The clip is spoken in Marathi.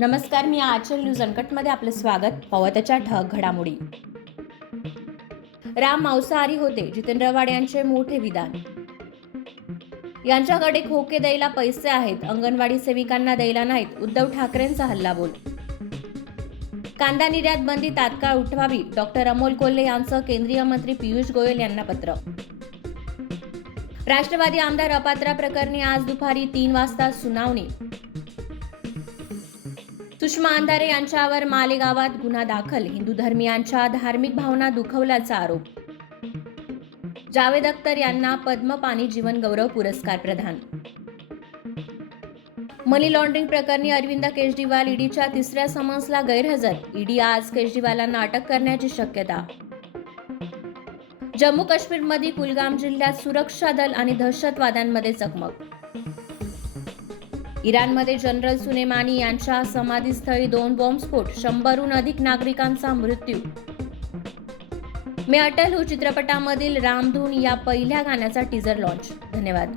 नमस्कार, मी आचल न्यूज अनकटमध्ये आपलं स्वागत. पाहूया त्याच्या ठळक घडामोडी. राम मांसाहारी होते, जितेंद्र आव्हाड यांचे मोठे विधान. यांच्याकडे खोके द्यायला पैसे आहेत, अंगणवाडी सेविकांना द्यायला नाहीत, उद्धव ठाकरेंचा हल्लाबोल. कांदा निर्यात बंदी तात्काळ उठवावी, डॉक्टर अमोल कोल्हे यांचं केंद्रीय मंत्री पियुष गोयल यांना पत्र. राष्ट्रवादी आमदार अपात्र प्रकरणी आज दुपारी 3 वाजता सुनावणी. सुषमा अंधारे यांच्यावर मालेगावात गुन्हा दाखल, हिंदू धर्मीयांच्या धार्मिक भावना दुखवल्याचा आरोप. जावेद अख्तर यांना पद्म पाणी जीवन गौरव पुरस्कार प्रदान. मनी लॉन्ड्रिंग प्रकरणी अरविंद केजरीवाल ईडीच्या तिसऱ्या समन्सला गैरहजर, ईडी आज केजरीवालांना अटक करण्याची शक्यता. जम्मू काश्मीरमध्ये कुलगाम जिल्ह्यात सुरक्षा दल आणि दहशतवाद्यांमध्ये चकमक. इराणमध्ये जनरल सुलेमानी यांच्या समाधीस्थळी 2 बॉम्बस्फोट, 100हून अधिक नागरिकांचा मृत्यू. मैं अटल हूँ चित्रपटामधील रामधून या पहिल्या गाण्याचा टीजर लॉन्च. धन्यवाद.